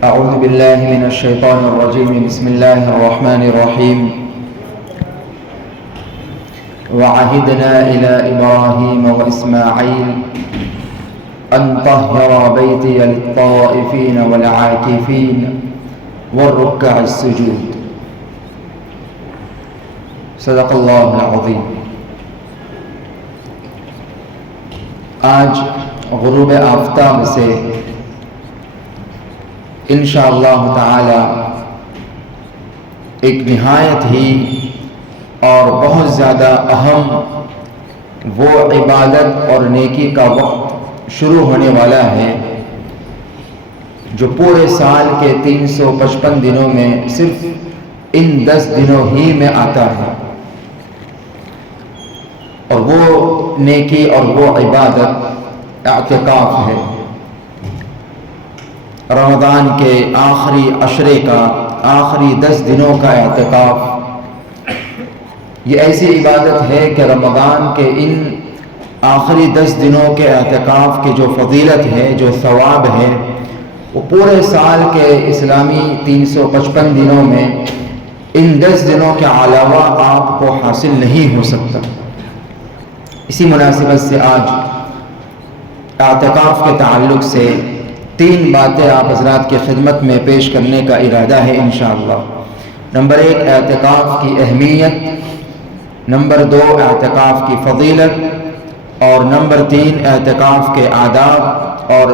أعوذ بالله من الشيطان الرجيم. بسم الله الرحمن الرحيم. وعهدنا إلى إبراهيم وإسماعيل أن طهر بيتي للطائفين والعاكفين والركع السجود. صدق اللہ العظیم. آج غروب آفتاب سے انشاءاللہ تعالی ایک نہایت ہی اور بہت زیادہ اہم وہ عبادت اور نیکی کا وقت شروع ہونے والا ہے جو پورے سال کے 355 دنوں میں صرف ان 10 دنوں ہی میں آتا ہے، اور وہ نیکی اور وہ عبادت اعتکاف ہے. رمضان کے آخری عشرے کا، آخری 10 دنوں کا اعتکاف یہ ایسی عبادت ہے کہ رمضان کے ان آخری 10 دنوں کے اعتکاف کی جو فضیلت ہے، جو ثواب ہے، وہ پورے سال کے اسلامی 355 دنوں میں ان 10 دنوں کے علاوہ آپ کو حاصل نہیں ہو سکتا. اسی مناسبت سے آج اعتکاف کے تعلق سے 3 باتیں آپ حضرات کی خدمت میں پیش کرنے کا ارادہ ہے انشاءاللہ. نمبر 1 اعتکاف کی اہمیت، نمبر 2 اعتکاف کی فضیلت، اور نمبر 3 اعتکاف کے آداب اور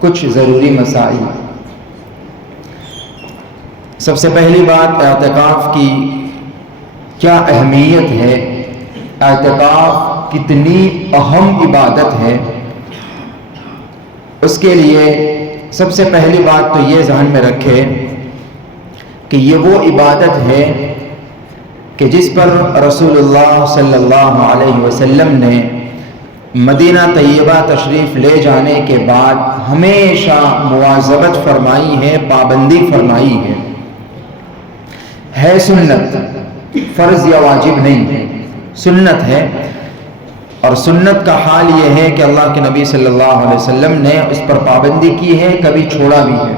کچھ ضروری مسائل. سب سے پہلی بات اعتکاف کی کیا اہمیت ہے، اعتکاف کتنی اہم عبادت ہے. اس کے لیے سب سے پہلی بات تو یہ ذہن میں رکھے کہ یہ وہ عبادت ہے کہ جس پر رسول اللہ صلی اللہ علیہ وسلم نے مدینہ طیبہ تشریف لے جانے کے بعد ہمیشہ مواظبت فرمائی ہے، پابندی فرمائی ہے سنت، فرض یا واجب نہیں ہے، سنت ہے. اور سنت کا حال یہ ہے کہ اللہ کے نبی صلی اللہ علیہ وسلم نے اس پر پابندی کی ہے، کبھی چھوڑا بھی ہے.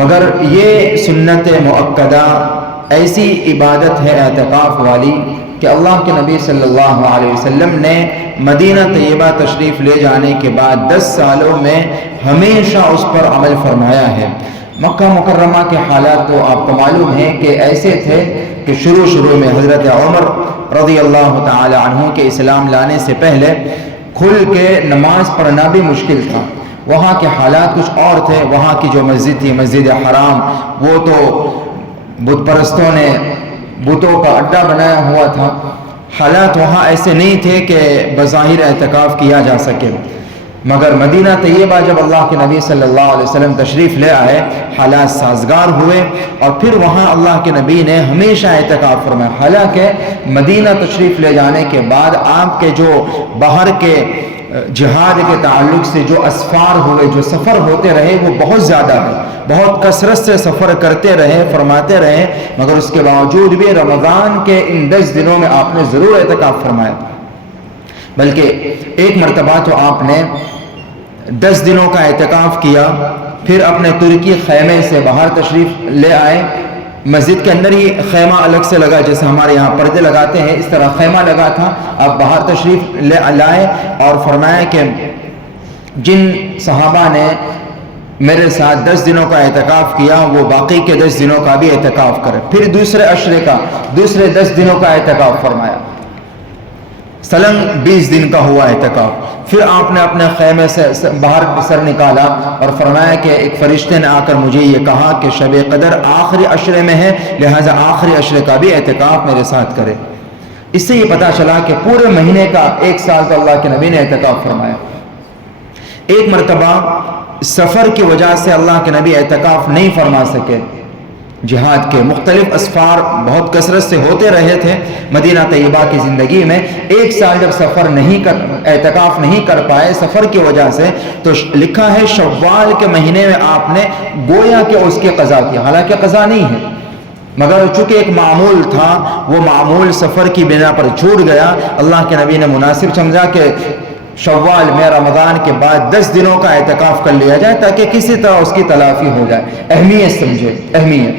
مگر یہ سنت مؤکدہ ایسی عبادت ہے اعتکاف والی کہ اللہ کے نبی صلی اللہ علیہ وسلم نے مدینہ طیبہ تشریف لے جانے کے بعد 10 سالوں میں ہمیشہ اس پر عمل فرمایا ہے. مکہ مکرمہ کے حالات تو آپ کو معلوم ہے کہ ایسے تھے کہ شروع میں حضرت عمر رضی اللہ تعالی عنہ کے اسلام لانے سے پہلے کھل کے نماز پڑھنا بھی مشکل تھا. وہاں کے حالات کچھ اور تھے. وہاں کی جو مسجد تھی، مسجد حرام، وہ تو بت پرستوں نے بتوں کا اڈا بنایا ہوا تھا. حالات وہاں ایسے نہیں تھے کہ بظاہر اعتکاف کیا جا سکے. مگر مدینہ طیبہ جب اللہ کے نبی صلی اللہ علیہ وسلم تشریف لے آئے، حالات سازگار ہوئے اور پھر وہاں اللہ کے نبی نے ہمیشہ اعتکاف فرمایا. حالانکہ مدینہ تشریف لے جانے کے بعد آپ کے جو باہر کے جہاد کے تعلق سے جو اسفار ہوئے، جو سفر ہوتے رہے، وہ بہت زیادہ ہے، بہت کثرت سے سفر کرتے رہے، فرماتے رہے. مگر اس کے باوجود بھی رمضان کے ان 10 دنوں میں آپ نے ضرور اعتکاف فرمایا. بلکہ ایک مرتبہ تو آپ نے 10 دنوں کا اعتکاف کیا، پھر اپنے ترکی خیمے سے باہر تشریف لے آئے. مسجد کے اندر ہی خیمہ الگ سے لگا، جیسے ہمارے یہاں پردے لگاتے ہیں اس طرح خیمہ لگا تھا. آپ باہر تشریف لائے اور فرمایا کہ جن صحابہ نے میرے ساتھ 10 دنوں کا اعتکاف کیا وہ باقی کے 10 دنوں کا بھی اعتکاف کرے. پھر دوسرے عشرے کا، دوسرے 10 دنوں کا اعتکاف فرمایا. سلنگ 20 دن کا ہوا اعتکاف. پھر آپ نے اپنے خیمے سے باہر سر نکالا اور فرمایا کہ ایک فرشتے نے آ کر مجھے یہ کہا کہ شب قدر آخری عشرے میں ہے، لہٰذا آخری عشرے کا بھی اعتکاف میرے ساتھ کرے. اس سے یہ پتہ چلا کہ پورے مہینے کا 1 سال تو اللہ کے نبی نے اعتکاف فرمایا. ایک مرتبہ سفر کی وجہ سے اللہ کے نبی اعتکاف نہیں فرما سکے. جہاد کے مختلف اسفار بہت کثرت سے ہوتے رہے تھے مدینہ طیبہ کی زندگی میں. 1 سال جب سفر اعتکاف نہیں کر پائے سفر کی وجہ سے، تو لکھا ہے شوال کے مہینے میں آپ نے گویا کہ اس کی قضا کی. حالانکہ قضا نہیں ہے، مگر چونکہ ایک معمول تھا، وہ معمول سفر کی بنا پر چھوٹ گیا. اللہ کے نبی نے مناسب سمجھا کہ شوال میں رمضان کے بعد 10 دنوں کا اعتکاف کر لیا جائے تاکہ کسی طرح اس کی تلافی ہو جائے. اہمیت سمجھے، اہمیت.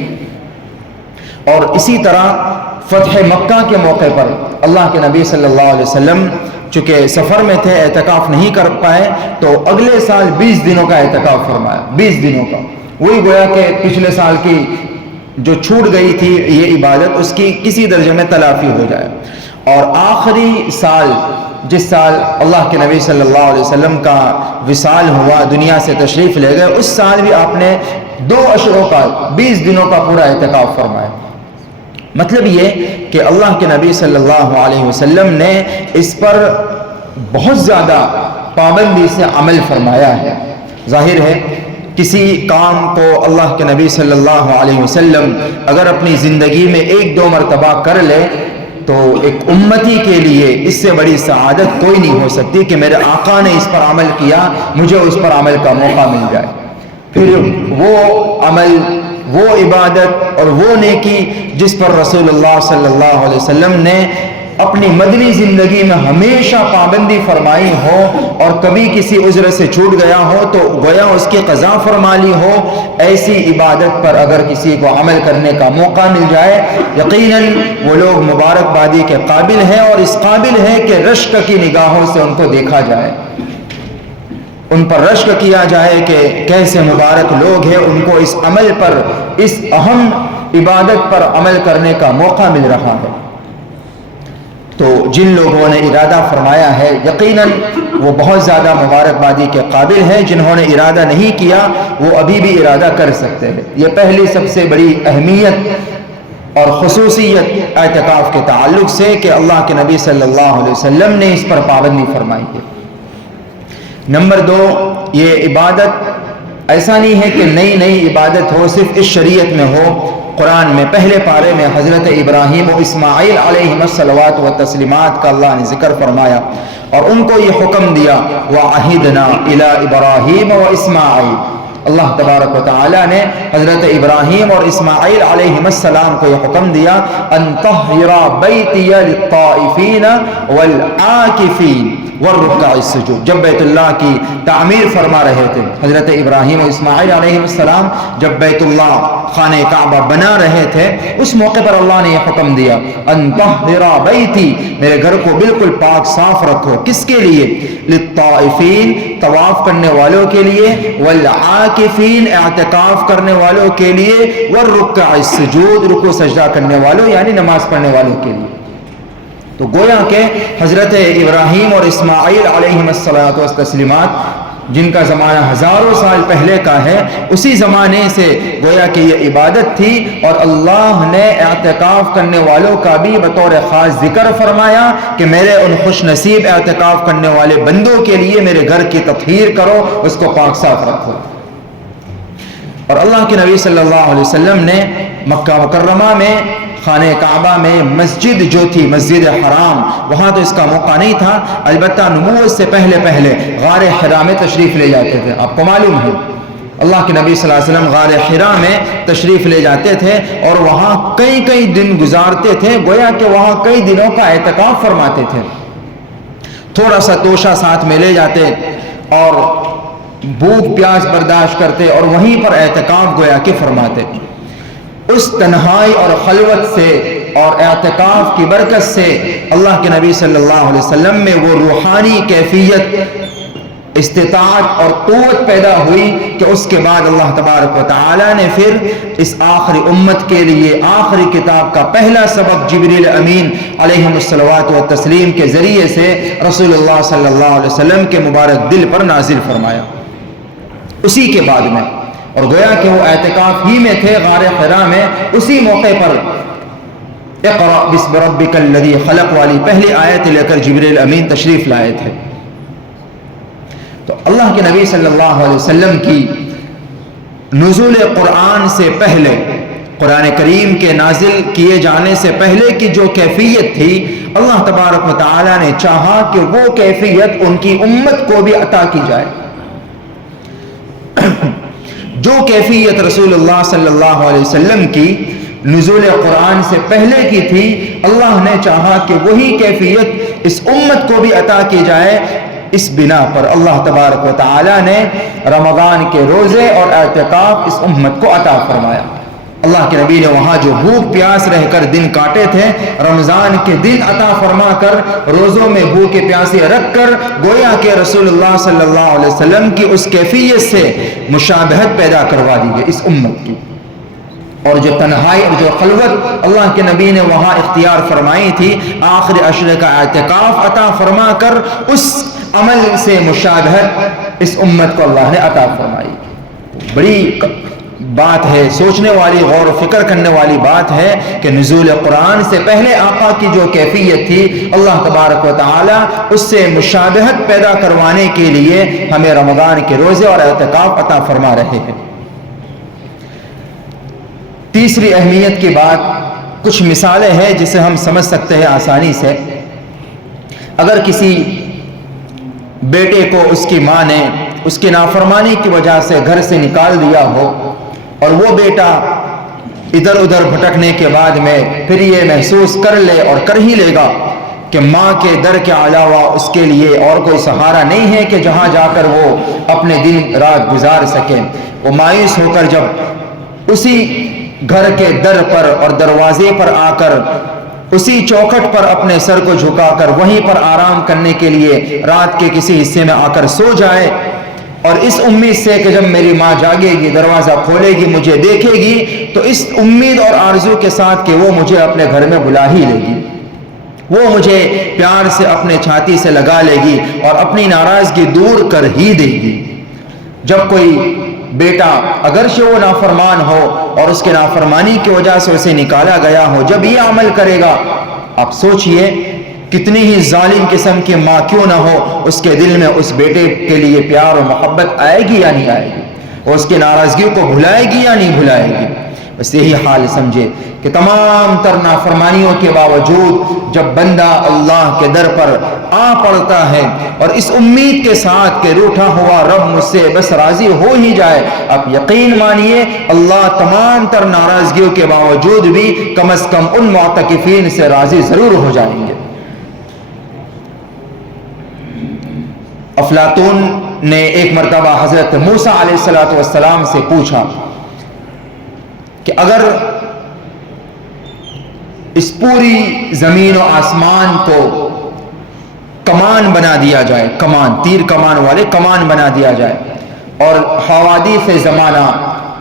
اور اسی طرح فتح مکہ کے موقع پر اللہ کے نبی صلی اللہ علیہ وسلم چونکہ سفر میں تھے، اعتکاف نہیں کر پائے، تو اگلے سال 20 دنوں کا اعتکاف فرمایا. 20 دنوں کا، وہی گویا کہ پچھلے سال کی جو چھوٹ گئی تھی یہ عبادت، اس کی کسی درجے میں تلافی ہو جائے. اور آخری سال، جس سال اللہ کے نبی صلی اللہ علیہ وسلم کا وصال ہوا، دنیا سے تشریف لے گئے، اس سال بھی آپ نے 2 اشروں کا 20 دنوں کا پورا اعتکاف فرمایا. مطلب یہ کہ اللہ کے نبی صلی اللہ علیہ وسلم نے اس پر بہت زیادہ پابندی سے عمل فرمایا ہے. ظاہر ہے کسی کام کو اللہ کے نبی صلی اللہ علیہ وسلم اگر اپنی زندگی میں 1-2 مرتبہ کر لے تو ایک امتی کے لیے اس سے بڑی سعادت کوئی نہیں ہو سکتی کہ میرے آقا نے اس پر عمل کیا، مجھے اس پر عمل کا موقع مل جائے. پھر وہ عمل، وہ عبادت اور وہ نیکی جس پر رسول اللہ صلی اللہ علیہ وسلم نے اپنی مدنی زندگی میں ہمیشہ پابندی فرمائی ہو اور کبھی کسی عذر سے چھوٹ گیا ہو تو گویا اس کی قضا فرما لی ہو، ایسی عبادت پر اگر کسی کو عمل کرنے کا موقع مل جائے یقیناً وہ لوگ مبارک بادی کے قابل ہیں، اور اس قابل ہے کہ رشک کی نگاہوں سے ان کو دیکھا جائے، ان پر رشک کیا جائے کہ کیسے مبارک لوگ ہیں، ان کو اس عمل پر، اس اہم عبادت پر عمل کرنے کا موقع مل رہا ہے. تو جن لوگوں نے ارادہ فرمایا ہے یقیناً وہ بہت زیادہ مبارک بادی کے قابل ہیں. جنہوں نے ارادہ نہیں کیا وہ ابھی بھی ارادہ کر سکتے ہیں. یہ پہلی سب سے بڑی اہمیت اور خصوصیت اعتکاف کے تعلق سے کہ اللہ کے نبی صلی اللہ علیہ وسلم نے اس پر پابندی فرمائی ہے. نمبر 2، یہ عبادت ایسا نہیں ہے کہ نئی نئی عبادت ہو، صرف اس شریعت میں ہو. قرآن میں پہلے پارے میں حضرت ابراہیم و اسماعیل علیہم الصلوات و تسلیمات کا اللہ نے ذکر فرمایا اور ان کو یہ حکم دیا وَعَهِدْنَا إِلَىٰ إِبْرَاهِيمَ وَإِسْمَاعِيلَ. اللہ تبارک و تعالی نے حضرت ابراہیم اور اسماعیل علیہم السلام کو یہ حکم دیا ان طہر بیتی للطائفین والعاکفین والرکع السجود. جب بیت اللہ کی تعمیر فرما رہے تھے حضرت ابراہیم و اسماعیل علیہ السلام، جب بیت اللہ خانہ کعبہ بنا رہے تھے، اس موقع پر اللہ نے یہ حکم دیا ان طہر بیتی، میرے گھر کو بالکل پاک صاف رکھو. کس کے لیے؟ للطائفین، طواف کرنے والوں کے لیے، والعاکفین، اعتکاف کرنے والوں کے لیے، والرکع السجود، رکوع سجدہ کرنے والوں یعنی نماز پڑھنے والوں کے لیے. تو گویا کہ حضرت ابراہیم اور اسماعیل علیہم الصلوۃ والتسلیمات جن کا زمانہ ہزاروں سال پہلے کا ہے، اسی زمانے سے گویا کہ یہ عبادت تھی، اور اللہ نے اعتکاف کرنے والوں کا بھی بطور خاص ذکر فرمایا کہ میرے ان خوش نصیب اعتکاف کرنے والے بندوں کے لیے میرے گھر کی تطہیر کرو، اس کو پاک صاف رکھو. اور اللہ کے نبی صلی اللہ علیہ وسلم نے مکہ مکرمہ میں خانہ کعبہ میں مسجد جو تھی، مسجد حرام، وہاں تو اس کا موقع نہیں تھا، البتہ نبوت سے پہلے غار حرا میں تشریف لے جاتے تھے. آپ کو معلوم ہے اللہ کے نبی صلی اللہ علیہ وسلم غار حرا میں تشریف لے جاتے تھے اور وہاں کئی دن گزارتے تھے، گویا کہ وہاں کئی دنوں کا اعتکاف فرماتے تھے. تھوڑا سا توشہ ساتھ میں لے جاتے اور بھوک پیاس برداشت کرتے اور وہیں پر اعتکاف گویا کہ فرماتے. اس تنہائی اور خلوت سے اور اعتکاف کی برکت سے اللہ کے نبی صلی اللہ علیہ وسلم میں وہ روحانی کیفیت، استطاعت اور قوت پیدا ہوئی کہ اس کے بعد اللہ تبارک و تعالی نے پھر اس آخری امت کے لیے آخری کتاب کا پہلا سبق جبریل امین علیہم الصلوات و تسلیم کے ذریعے سے رسول اللہ صلی اللہ علیہ وسلم کے مبارک دل پر نازل فرمایا. اسی کے بعد میں، اور گویا کہ وہ اعتکاف ہی میں تھے غار حرا میں، اسی موقع پر اقرأ بسم ربک الذی خلق والی پہلی آیت لے کر جبریل امین تشریف لائے تھے. تو اللہ کے نبی صلی اللہ علیہ وسلم کی نزول قرآن سے پہلے، قرآن کریم کے نازل کیے جانے سے پہلے کی جو کیفیت تھی، اللہ تبارک و تعالی نے چاہا کہ وہ کیفیت ان کی امت کو بھی عطا کی جائے. جو کیفیت رسول اللہ صلی اللہ علیہ وسلم کی نزول قرآن سے پہلے کی تھی، اللہ نے چاہا کہ وہی کیفیت اس امت کو بھی عطا کی جائے. اس بنا پر اللہ تبارک و تعالی نے رمضان کے روزے اور اعتکاف اس امت کو عطا فرمایا۔ اللہ کے نبی نے وہاں جو بھوک پیاس رہ کر دن کاٹے تھے، رمضان کے دن عطا فرما کر روزوں میں بھوکے پیاسے رکھ کر گویا کہ رسول اللہ صلی اللہ علیہ وسلم کی اس کیفیت سے مشابہت پیدا کروا دی گئی اس امت کی۔ اور جو تنہائی اور جو خلوت اللہ کے نبی نے وہاں اختیار فرمائی تھی، آخر عشر کا اعتکاف عطا فرما کر اس عمل سے مشابہت اس امت کو اللہ نے عطا فرمائی۔ بڑی بات ہے، سوچنے والی، غور و فکر کرنے والی بات ہے کہ نزول قرآن سے پہلے آقا کی جو کیفیت تھی، اللہ تبارک و تعالی اس سے مشابہت پیدا کروانے کے لیے ہمیں رمضان کے روزے اور اعتکاف عطا فرما رہے ہیں۔ تیسری اہمیت کی بات، کچھ مثالیں ہیں جسے ہم سمجھ سکتے ہیں آسانی سے۔ اگر کسی بیٹے کو اس کی ماں نے اس کی نافرمانی کی وجہ سے گھر سے نکال دیا ہو، اور وہ بیٹا ادھر ادھر بھٹکنے کے بعد میں پھر یہ محسوس کر لے اور کر ہی لے گا کہ ماں کے در کے علاوہ اس کے لیے اور کوئی سہارا نہیں ہے کہ جہاں جا کر وہ اپنے دن رات گزار سکے، وہ مایوس ہو کر جب اسی گھر کے در پر اور دروازے پر آ کر اسی چوکھٹ پر اپنے سر کو جھکا کر وہیں پر آرام کرنے کے لیے رات کے کسی حصے میں آ کر سو جائے، اور اس امید سے کہ جب میری ماں جاگے گی، دروازہ کھولے گی، مجھے دیکھے گی، تو اس امید اور آرزو کے ساتھ کہ وہ مجھے اپنے گھر میں بلا ہی لے گی، وہ مجھے پیار سے اپنے چھاتی سے لگا لے گی اور اپنی ناراضگی دور کر ہی دے گی۔ جب کوئی بیٹا اگرچہ وہ نافرمان ہو اور اس کے نافرمانی کی وجہ سے اسے نکالا گیا ہو، جب یہ عمل کرے گا، آپ سوچئے کتنی ہی ظالم قسم کی ماں کیوں نہ ہو، اس کے دل میں اس بیٹے کے لیے پیار و محبت آئے گی یا نہیں آئے گی، اور اس کی ناراضگی کو بھلائے گی یا نہیں بھلائے گی۔ بس یہی حال سمجھے کہ تمام تر نافرمانیوں کے باوجود جب بندہ اللہ کے در پر آ پڑتا ہے اور اس امید کے ساتھ کہ روٹھا ہوا رب مجھ سے بس راضی ہو ہی جائے، آپ یقین مانیے اللہ تمام تر ناراضگیوں کے باوجود بھی کم از کم ان معتکفین سے راضی ضرور ہو جائیں گے۔ افلاطون نے ایک مرتبہ حضرت موسیٰ علیہ السلام سے پوچھا کہ اگر اس پوری زمین و آسمان کو کمان بنا دیا جائے، کمان، تیر کمان والے کمان بنا دیا جائے، اور حوادث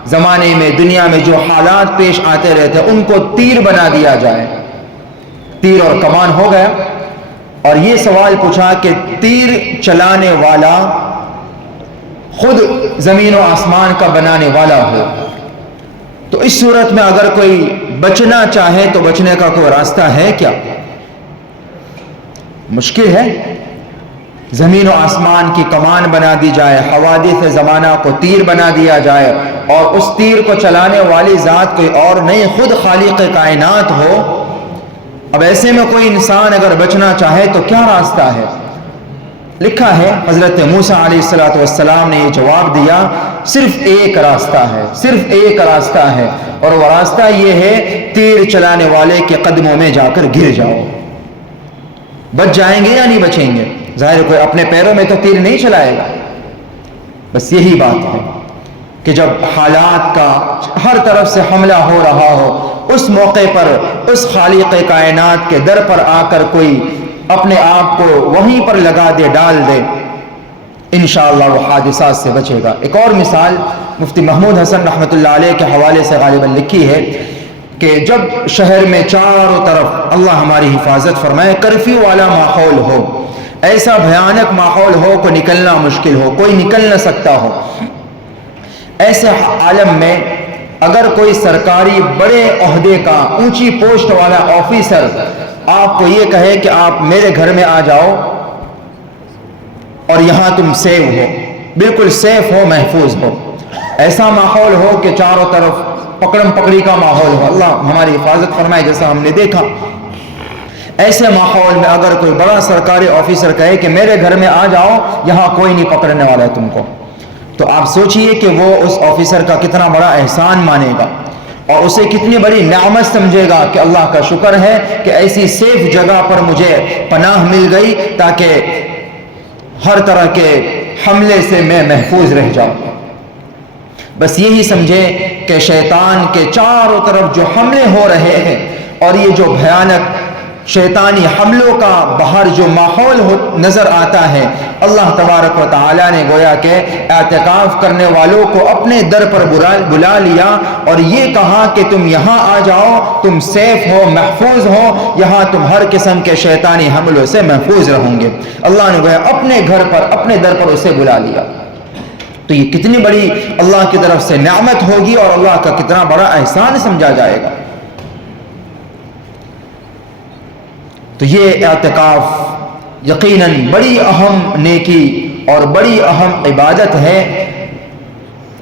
زمانے میں دنیا میں جو حالات پیش آتے رہتے ان کو تیر بنا دیا جائے، تیر اور کمان ہو گیا، اور یہ سوال پوچھا کہ تیر چلانے والا خود زمین و آسمان کا بنانے والا ہو، تو اس صورت میں اگر کوئی بچنا چاہے تو بچنے کا کوئی راستہ ہے کیا؟ مشکل ہے۔ زمین و آسمان کی کمان بنا دی جائے، حوادث زمانہ کو تیر بنا دیا جائے، اور اس تیر کو چلانے والی ذات کوئی اور نہیں، خود خالق کائنات ہو، اب ایسے میں کوئی انسان اگر بچنا چاہے تو کیا راستہ ہے؟ لکھا ہے حضرت موسیٰ علیہ السلام نے یہ جواب دیا، صرف ایک راستہ ہے، صرف ایک راستہ ہے، اور وہ راستہ یہ ہے تیر چلانے والے کے قدموں میں جا کر گر جاؤ۔ بچ جائیں گے یا نہیں بچیں گے؟ ظاہر کوئی اپنے پیروں میں تو تیر نہیں چلائے گا۔ بس یہی بات ہے کہ جب حالات کا ہر طرف سے حملہ ہو رہا ہو، اس موقع پر اس خالق کائنات کے در پر آ کر کوئی اپنے آپ کو وہیں پر لگا دے، ڈال دے، انشاءاللہ وہ حادثات سے بچے گا۔ ایک اور مثال مفتی محمود حسن رحمۃ اللہ علیہ کے حوالے سے غالباً لکھی ہے کہ جب شہر میں چاروں طرف اللہ ہماری حفاظت فرمائے کرفیو والا ماحول ہو، ایسا بھیانک ماحول ہو کہ نکلنا مشکل ہو، کوئی نکل نہ سکتا ہو، ایسے عالم میں اگر کوئی سرکاری بڑے عہدے کا اونچی پوسٹ والا آفیسر آپ کو یہ کہے کہ آپ میرے گھر میں آ جاؤ اور یہاں تم سیو ہو، بالکل سیف ہو، محفوظ ہو، ایسا ماحول ہو کہ چاروں طرف پکڑم پکڑی کا ماحول ہو، اللہ ہماری حفاظت فرمائے جیسا ہم نے دیکھا، ایسے ماحول میں اگر کوئی بڑا سرکاری آفیسر کہے کہ میرے گھر میں آ جاؤ، یہاں کوئی نہیں پکڑنے والا ہے تم کو، تو آپ سوچئے کہ وہ اس آفیسر کا کتنا بڑا احسان مانے گا اور اسے کتنی بڑی نعمت سمجھے گا کہ اللہ کا شکر ہے کہ ایسی سیف جگہ پر مجھے پناہ مل گئی تاکہ ہر طرح کے حملے سے میں محفوظ رہ جاؤں۔ بس یہی سمجھے کہ شیطان کے چاروں طرف جو حملے ہو رہے ہیں اور یہ جو بھیانک شیطانی حملوں کا باہر جو ماحول نظر آتا ہے، اللہ تبارک و تعالیٰ نے گویا کہ اعتکاف کرنے والوں کو اپنے در پر بلا لیا اور یہ کہا کہ تم یہاں آ جاؤ، تم سیف ہو، محفوظ ہو، یہاں تم ہر قسم کے شیطانی حملوں سے محفوظ رہوں گے۔ اللہ نے گویا اپنے گھر پر، اپنے در پر اسے بلا لیا۔ تو یہ کتنی بڑی اللہ کی طرف سے نعمت ہوگی اور اللہ کا کتنا بڑا احسان سمجھا جائے گا۔ تو یہ اعتکاف یقیناً بڑی اہم نیکی اور بڑی اہم عبادت ہے۔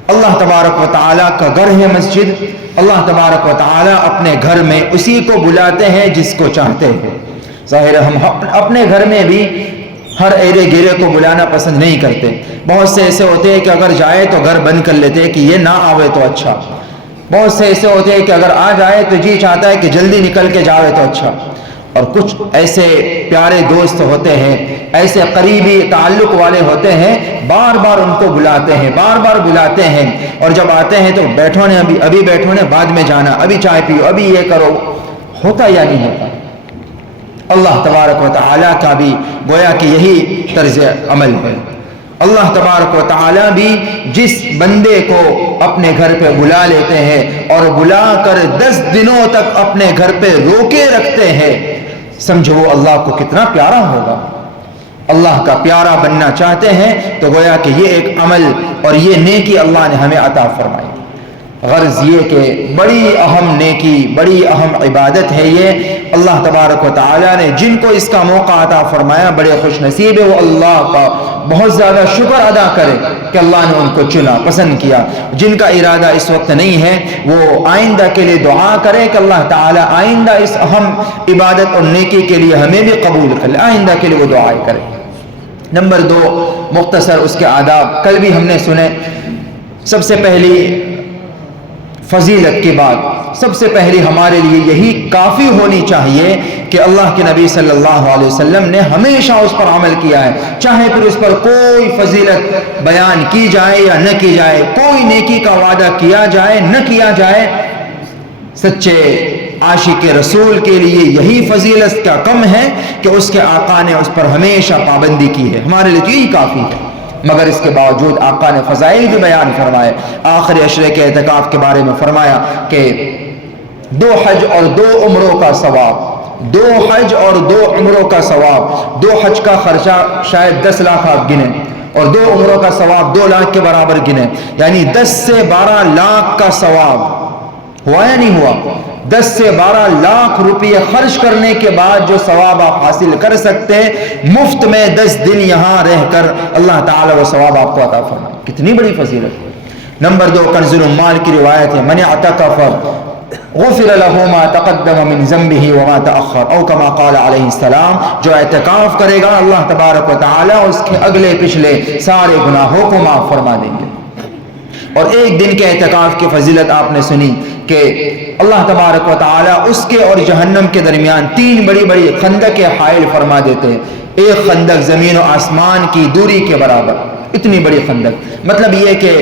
اللہ تبارک و تعالیٰ کا گھر ہے مسجد، اللہ تبارک و تعالیٰ اپنے گھر میں اسی کو بلاتے ہیں جس کو چاہتے ہیں۔ ظاہر ہم اپنے گھر میں بھی ہر ایرے گیرے کو بلانا پسند نہیں کرتے۔ بہت سے ایسے ہوتے ہیں کہ اگر جائے تو گھر بند کر لیتے ہیں کہ یہ نہ آوے تو اچھا۔ بہت سے ایسے ہوتے ہیں کہ اگر آ جائے تو جی چاہتا ہے کہ جلدی نکل کے جاوے تو اچھا۔ اور کچھ ایسے پیارے دوست ہوتے ہیں، ایسے قریبی تعلق والے ہوتے ہیں، بار بار ان کو بلاتے ہیں، بار بار بلاتے ہیں، اور جب آتے ہیں تو بیٹھو نے ابھی بیٹھو نے، بعد میں جانا، ابھی چائے پیو، ابھی یہ کرو۔ ہوتا یا نہیں ہوتا؟ اللہ تبارک و تعالیٰ کا بھی گویا کہ یہی طرز عمل ہے۔ اللہ تبارک و تعالیٰ بھی جس بندے کو اپنے گھر پہ بلا لیتے ہیں اور بلا کر 10 دنوں تک اپنے گھر پہ روکے رکھتے ہیں، سمجھو وہ اللہ کو کتنا پیارا ہوگا۔ اللہ کا پیارا بننا چاہتے ہیں تو گویا کہ یہ ایک عمل اور یہ نیکی اللہ نے ہمیں عطا فرمائی۔ غرض یہ کہ بڑی اہم نیکی، بڑی اہم عبادت ہے یہ۔ اللہ تبارک و تعالیٰ نے جن کو اس کا موقع عطا فرمایا بڑے خوش نصیب ہے، وہ اللہ کا بہت زیادہ شکر ادا کرے کہ اللہ نے ان کو چنا، پسند کیا۔ جن کا ارادہ اس وقت نہیں ہے وہ آئندہ کے لیے دعا کرے کہ اللہ تعالیٰ آئندہ اس اہم عبادت اور نیکی کے لیے ہمیں بھی قبول کرے، آئندہ کے لیے وہ دعائیں کرے۔ نمبر 2 مختصر اس کے آداب کل بھی ہم نے سنے۔ سب سے پہلی فضیلت کے بعد سب سے پہلی ہمارے لیے یہی کافی ہونی چاہیے کہ اللہ کے نبی صلی اللہ علیہ وسلم نے ہمیشہ اس پر عمل کیا ہے، چاہے پھر اس پر کوئی فضیلت بیان کی جائے یا نہ کی جائے، کوئی نیکی کا وعدہ کیا جائے نہ کیا جائے، سچے عاشق رسول کے لیے یہی فضیلت کا کم ہے کہ اس کے آقا نے اس پر ہمیشہ پابندی کی ہے۔ ہمارے لیے یہی کافی ہے، مگر اس کے باوجود آقا نے فضائل بھی بیان فرمائے۔ آخری عشرے کے اعتکاف کے بارے میں فرمایا کہ 2 حج اور 2 عمروں کا ثواب، 2 حج اور 2 عمروں کا ثواب، 2 حج کا خرچہ شاید 10 لاکھ آپ گنیں اور 2 عمروں کا ثواب 2 لاکھ کے برابر گنیں، یعنی 10 سے 12 لاکھ کا ثواب ہوا یا نہیں ہوا؟ 10 سے 12 لاکھ روپے خرچ کرنے کے بعد جو ثواب آپ حاصل کر سکتے ہیں، مفت میں 10 دن یہاں رہ کر اللہ تعالیٰ وہ ثواب آپ کو عطا فرمائے۔ کتنی بڑی فضیلت ہے۔ نمبر 2 کنز العمال کی روایت ہے، من اعتکف غفر له ما تقدم من ذنبه وما تأخر، او کما قال علیہ السلام، جو اعتکاف کرے گا اللہ تبارک و تعالیٰ اس کے اگلے پچھلے سارے گناہوں کو معاف فرما دیں گے۔ اور ایک دن کے اعتکاف کی فضیلت آپ نے سنی کہ اللہ تبارک و تعالیٰ اس کے اور جہنم کے درمیان 3 بڑی بڑی خندقیں حائل فرما دیتے ہیں۔ ایک خندق زمین و آسمان کی دوری کے برابر، اتنی بڑی خندق، مطلب یہ کہ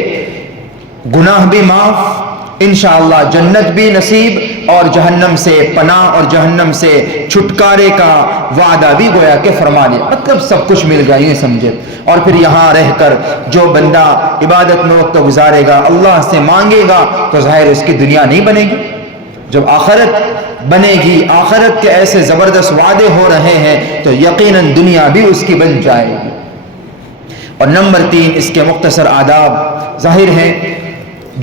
گناہ بھی معاف، انشاءاللہ جنت بھی نصیب، اور جہنم سے پناہ اور جہنم سے چھٹکارے کا وعدہ بھی گویا کہ فرما لیا، مطلب سب کچھ مل گیا، یہ سمجھے۔ اور پھر یہاں رہ کر جو بندہ عبادت میں وقت گزارے گا، اللہ سے مانگے گا، تو ظاہر اس کی دنیا نہیں بنے گی۔ جب آخرت بنے گی، آخرت کے ایسے زبردست وعدے ہو رہے ہیں، تو یقیناً دنیا بھی اس کی بن جائے گی۔ اور نمبر 3 اس کے مختصر آداب ظاہر ہے،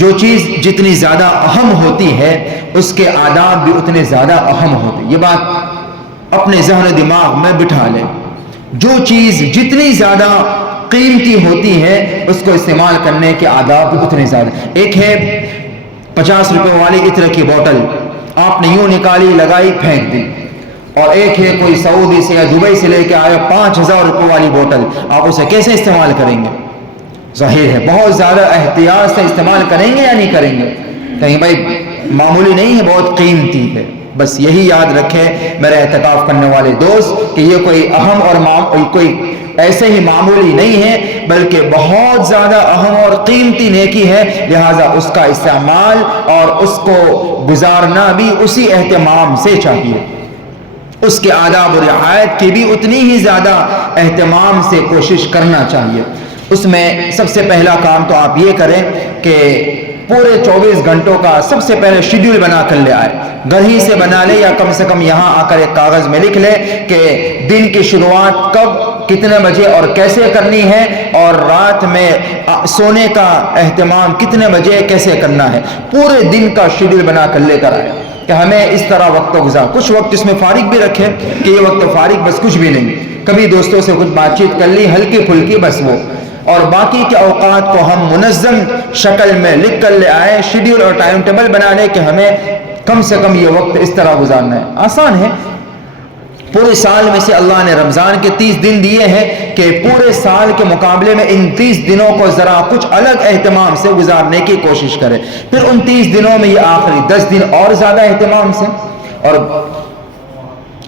جو چیز جتنی زیادہ اہم ہوتی ہے اس کے آداب بھی اتنے زیادہ اہم ہوتے ہیں۔ یہ بات اپنے ذہن و دماغ میں بٹھا لیں، جو چیز جتنی زیادہ قیمتی ہوتی ہے اس کو استعمال کرنے کے آداب بھی اتنے زیادہ۔ ایک ہے 50 روپے والی عطر کی بوتل، آپ نے یوں نکالی، لگائی، پھینک دی، اور ایک ہے کوئی سعودی سے یا دبئی سے لے کے آئے 5000 روپے والی بوتل، آپ اسے کیسے استعمال کریں گے؟ ظاہر ہے بہت زیادہ احتیاط سے استعمال کریں گے یا نہیں کریں گے؟ کہیں بھائی معمولی نہیں ہے، بہت قیمتی ہے۔ بس یہی یاد رکھیں میرے اعتکاف کرنے والے دوست کہ یہ کوئی اہم اور کوئی ایسے ہی معمولی نہیں ہے، بلکہ بہت زیادہ اہم اور قیمتی نیکی ہے، لہٰذا اس کا استعمال اور اس کو گزارنا بھی اسی اہتمام سے چاہیے، اس کے آداب و رعایت کی بھی اتنی ہی زیادہ اہتمام سے کوشش کرنا چاہیے۔ اس میں سب سے پہلا کام تو آپ یہ کریں کہ پورے 24 گھنٹوں کا سب سے پہلے شیڈیول بنا کر لے آئے، گھر ہی سے بنا لے یا کم سے کم یہاں آ کر ایک کاغذ میں لکھ لے کہ دن کی شروعات کب، کتنے بجے اور کیسے کرنی ہے، اور رات میں سونے کا اہتمام کتنے بجے کیسے کرنا ہے، پورے دن کا شیڈیول بنا کر لے کر آئے کہ ہمیں اس طرح وقت گزار، کچھ وقت اس میں فارغ بھی رکھے کہ یہ وقت فارغ بس کچھ بھی نہیں، کبھی دوستوں سے کچھ بات چیت کر لی ہلکی پھلکی بس وہ، اور باقی کے اوقات کو ہم منظم شکل میں لکھ کر لے آئے، شیڈیول اور ٹائم ٹیبل بنا لے کہ ہمیں کم سے کم یہ وقت اس طرح گزارنا ہے۔ آسان ہے، پورے سال میں سے اللہ نے رمضان کے 30 دن دیے ہیں کہ پورے سال کے مقابلے میں ان 30 دنوں کو ذرا کچھ الگ اہتمام سے گزارنے کی کوشش کرے، پھر ان 30 دنوں میں یہ آخری 10 دن اور زیادہ اہتمام سے، اور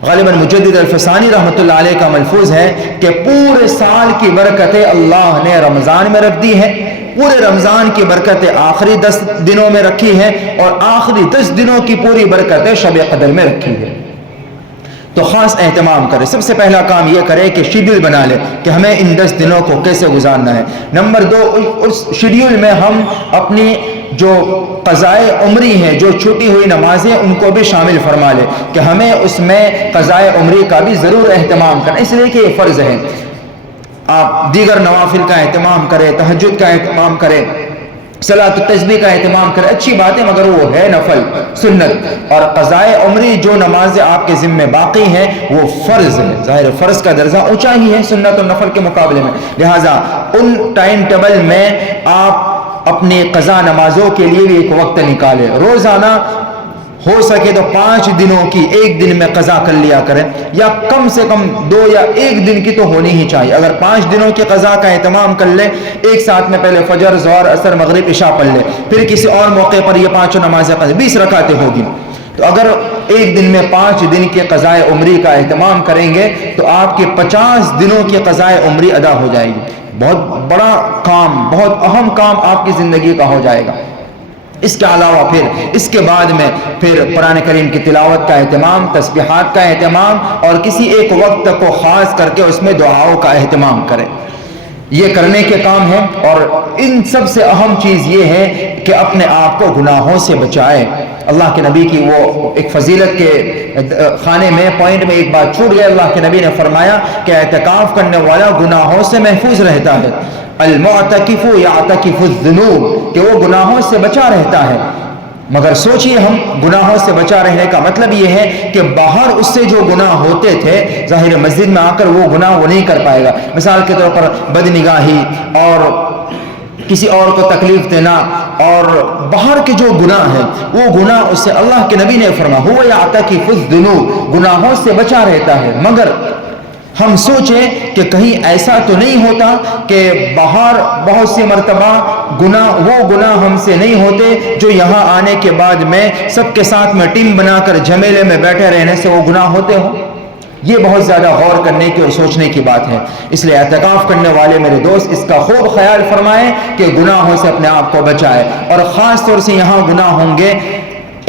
غالباً مجدد الفسانی رحمۃ اللہ علیہ کا ملفوظ ہے کہ پورے سال کی برکتیں اللہ نے رمضان میں رکھ دی ہے، پورے رمضان کی برکتیں آخری 10 دنوں میں رکھی ہے، اور آخری 10 دنوں کی پوری برکتیں شب قدر میں رکھی ہے۔ تو خاص اہتمام کرے، سب سے پہلا کام یہ کرے کہ شیڈیول بنا لے کہ ہمیں ان 10 دنوں کو کیسے گزارنا ہے۔ نمبر 2، اس شیڈیول میں ہم اپنی جو قضائے عمری ہیں، جو چھوٹی ہوئی نمازیں، ان کو بھی شامل فرما لے کہ ہمیں اس میں قضائے عمری کا بھی ضرور اہتمام کرنا، اس لیے کہ یہ فرض ہے۔ آپ دیگر نوافل کا اہتمام کرے، تہجد کا اہتمام کرے، صلاۃ التسبیح کا اہتمام کرے، اچھی بات ہے، مگر وہ ہے نفل، سنت، اور قضائے عمری جو نمازیں آپ کے ذمہ باقی ہیں وہ فرض ہے، ظاہر فرض کا درجہ اونچا ہی ہے سنت اور نفل کے مقابلے میں، لہٰذا ان ٹائم ٹیبل میں آپ اپنی قضا نمازوں کے لیے بھی ایک وقت نکالے، روزانہ ہو سکے تو 5 دنوں کی ایک دن میں قضا کر لیا کریں، یا کم سے کم 2 یا 1 دن کی تو ہونی ہی چاہیے۔ اگر 5 دنوں کی قضا کا اہتمام کر لے، ایک ساتھ میں پہلے فجر، ظہر، عصر، مغرب، عشاء پڑھ لے، پھر کسی اور موقع پر یہ 5 نمازیں قضا 20 رکعتیں ہوگی، تو اگر ایک دن میں 5 دن کی قضائے عمری کا اہتمام کریں گے تو آپ کے 50 دنوں کی قضائے عمری ادا ہو جائے گی۔ بہت بڑا کام، بہت اہم کام آپ کی زندگی کا ہو جائے گا۔ اس کے علاوہ پھر اس کے بعد میں پھر قرآن کریم کی تلاوت کا اہتمام، تسبیحات کا اہتمام، اور کسی ایک وقت کو خاص کر کے اس میں دعاؤں کا اہتمام کریں، یہ کرنے کے کام ہیں۔ اور ان سب سے اہم چیز یہ ہے کہ اپنے آپ کو گناہوں سے بچائے۔ اللہ کے نبی کی وہ ایک فضیلت کے خانے میں پوائنٹ میں ایک بات چھوٹ گئی، اللہ کے نبی نے فرمایا کہ اعتکاف کرنے والا گناہوں سے محفوظ رہتا ہے، المعتکف یعتکف الذنوب، کہ وہ گناہوں سے بچا رہتا ہے۔ مگر سوچئے، ہم گناہوں سے بچا رہنے کا مطلب یہ ہے کہ باہر اس سے جو گناہ ہوتے تھے، ظاہر مسجد میں آ کر وہ گناہ وہ نہیں کر پائے گا۔ مثال کے طور پر بدنگاہی اور کسی اور کو تکلیف دینا اور باہر کے جو گناہ ہیں وہ گناہ اس سے اللہ کے نبی نے فرمایا هو یعتکف الذنوب، گناہوں سے بچا رہتا ہے۔ مگر ہم سوچیں کہ کہیں ایسا تو نہیں ہوتا کہ باہر بہت سی مرتبہ وہ گناہ ہم سے نہیں ہوتے جو یہاں آنے کے بعد میں سب کے ساتھ میں ٹیم بنا کر جھمیلے میں بیٹھے رہنے سے وہ گناہ ہوتے ہوں۔ یہ بہت زیادہ غور کرنے کی اور سوچنے کی بات ہے۔ اس لیے اعتکاف کرنے والے میرے دوست اس کا خوب خیال فرمائیں کہ گناہوں سے اپنے آپ کو بچائے، اور خاص طور سے یہاں گناہ ہوں گے،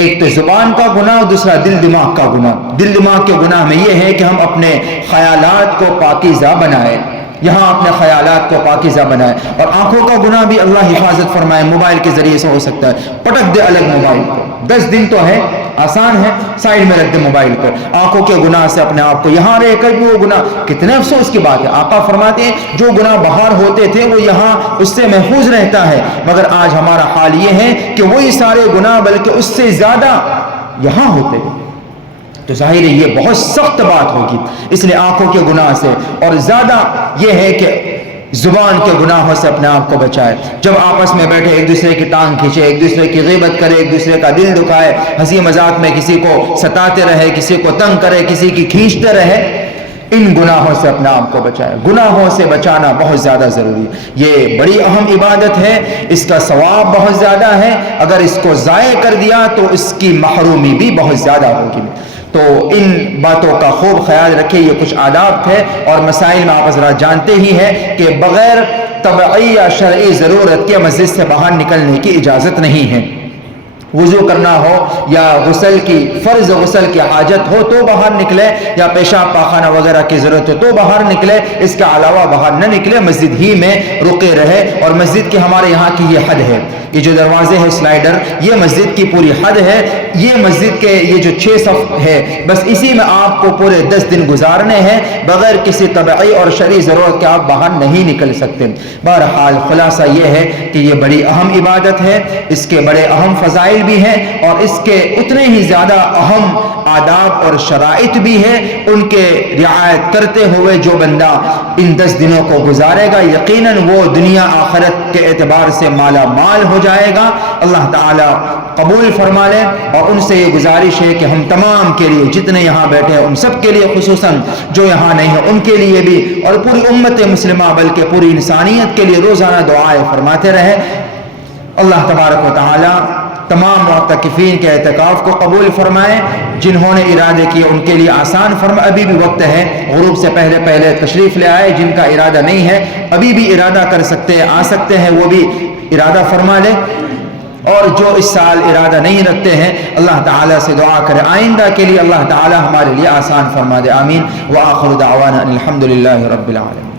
ایک تو زبان کا گناہ اور دوسرا دل دماغ کا گناہ۔ دل دماغ کے گناہ میں یہ ہے کہ ہم اپنے خیالات کو پاکیزہ بنائیں، یہاں اپنے خیالات کو پاکیزہ بنائیں۔ اور آنکھوں کا گناہ بھی اللہ حفاظت فرمائے، موبائل کے ذریعے سے ہو سکتا ہے، پٹک دے الگ موبائل کو، 10 دن تو ہے، آسان ہے، سائڈ میں رکھ دے موبائل کو۔ آنکھوں کے گناہ سے اپنے آپ کو، یہاں رہ کر بھی وہ گناہ، کتنے افسوس کی بات ہے، آقا فرماتے ہیں جو گناہ باہر ہوتے تھے وہ یہاں اس سے محفوظ رہتا ہے، مگر آج ہمارا حال یہ ہے کہ وہی سارے گناہ بلکہ اس سے زیادہ یہاں ہوتے ہیں۔ تو ظاہر ہے یہ بہت سخت بات ہوگی، اس لیے آنکھوں کے گناہ سے، اور زیادہ یہ ہے کہ زبان کے گناہوں سے اپنے آپ کو بچائے۔ جب آپس میں بیٹھے ایک دوسرے کی ٹانگ کھینچے، ایک دوسرے کی غیبت کرے، ایک دوسرے کا دل دکھائے، ہنسی مذاق میں کسی کو ستاتے رہے، کسی کو تنگ کرے، کسی کی کھینچتے رہے، ان گناہوں سے اپنے آپ کو بچائے. گناہوں سے بچانا بہت زیادہ ضروری ہے. یہ بڑی اہم عبادت ہے, اس کا ثواب بہت زیادہ ہے. اگر اس کو ضائع کر دیا تو اس کی محرومی بھی بہت زیادہ ہوگی. تو ان باتوں کا خوب خیال رکھیں. یہ کچھ آداب تھے اور مسائل میں آپ حضرات جانتے ہی ہیں کہ بغیر طبعی یا شرعی ضرورت کے مسجد سے باہر نکلنے کی اجازت نہیں ہے. وضو کرنا ہو یا غسل کی فرض غسل کی حاجت ہو تو باہر نکلے, یا پیشاب پاخانہ وغیرہ کی ضرورت ہو تو باہر نکلے, اس کے علاوہ باہر نہ نکلے, مسجد ہی میں رکے رہے. اور مسجد کی ہمارے یہاں کی یہ حد ہے, یہ جو دروازے ہیں سلائڈر, یہ مسجد کی پوری حد ہے. یہ مسجد کے یہ جو 6 صف ہے, بس اسی میں آپ کو پورے 10 دن گزارنے ہیں. بغیر کسی طبعی اور شرعی ضرورت کے آپ باہر نہیں نکل سکتے. بہرحال خلاصہ یہ ہے کہ یہ بڑی اہم عبادت ہے, اس کے بڑے اہم فضائل بھی ہیں اور اس کے اتنے ہی زیادہ اہم آداب اور شرائط بھی ہیں. ان کے رعایت کرتے ہوئے جو بندہ ان 10 دنوں کو گزارے گا, یقیناً وہ دنیا آخرت کے اعتبار سے مالا مال ہو جائے گا. اللہ تعالی قبول فرما لے. اور ان سے یہ گزارش ہے کہ ہم تمام کے لیے, جتنے یہاں بیٹھے ہیں ان سب کے لیے, خصوصاً جو یہاں نہیں ہیں ان کے لیے بھی, اور پوری امت مسلمہ بلکہ پوری انسانیت کے لیے روزانہ دعائیں فرماتے رہے. اللہ تبارک و تعالی تمام معتکفین کے اعتکاف کو قبول فرمائے. جنہوں نے ارادے کیے ان کے لیے آسان فرمائے. ابھی بھی وقت ہے, غروب سے پہلے تشریف لے آئے. جن کا ارادہ نہیں ہے ابھی بھی ارادہ کر سکتے ہیں, آ سکتے ہیں, وہ بھی ارادہ فرما لے. اور جو اس سال ارادہ نہیں رکھتے ہیں اللہ تعالیٰ سے دعا کرے آئندہ کے لیے اللہ تعالیٰ ہمارے لیے آسان فرما دے. آمین. وآخر دعوانا الحمد للہ رب العالمین.